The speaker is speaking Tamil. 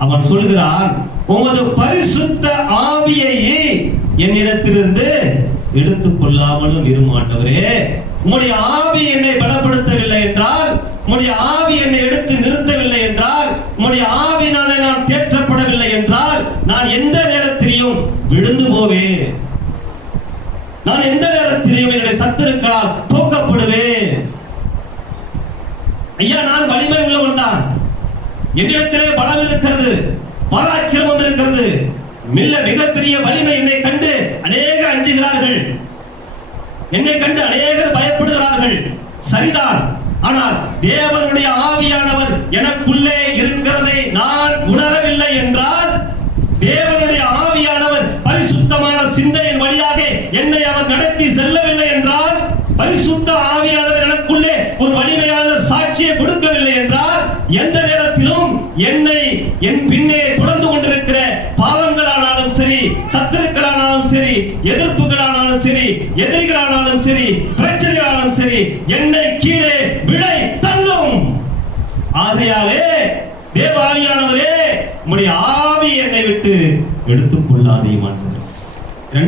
அவன் சொல்கிறான் உமது பரிசுத்த ஆவியையே என்னிடத்திலிருந்து எடுத்துக் கொள்ளாமலும் இருமாண்டவரே உம்முடைய ஆவி என்னை பலப்படுத்தவில்லை என்றால் உம்முடைய ஆவி என்னை எடுத்து நிறுத்தவில்லை என்றால் உம்முடைய ஆவினாலே நான் தேற்றப்படவில்லை என்றால் நான் எந்த நேரத்திலையும் விழுந்து போவேன். நான் எந்த நேரத்திலையும் என்னுடைய சத்துருக்களால் தூக்கப்படுவேன். ஐயா நான் வலிமை உள்ளவன் என்னிடத்திலே பலம் இருக்கிறது. பராக்கிரமம் இருக்கிறது. மில்ல மிகப்பெரிய வலிமை என்னை கண்டு அநேகர் அஞ்சுகிறார்கள். என்னை கண்டு அநேகர் பயப்படுகிறார்கள். சரிதான். ஆனால் தேவனுடைய ஆவியானவர் எனக்குள்ளே இருக்கிறதை நான் உணரவில்லை என்றால் தேவனுடைய ஆவியானவர் பரிசுத்தமான சிந்தையின் வழியாக என்னை அவர் நடத்தி செல்லவில்லை என்றால் பரிசுத்த ஆவியானவர் எனக்குள்ளே ஒரு வலிமையான சாட்சியை கொடுக்க எந்த நேரத்திலும் என்னை என் பின்னே தொடர்ந்து கொண்டிருக்கிற பாவங்களானாலும் சரி சத்துருக்களானாலும் சரி எதிர்ப்புகளானாலும் சரி எதிரிகளானாலும் சரி பிரச்சனைகளானாலும் சரி என்னை கீழே விழை தள்ளும். ஆகையாலே தேவாவியானவரே உம்முடைய ஆவி என்னை விட்டு எடுத்துக் கொள்ளாதே மாட்டேன்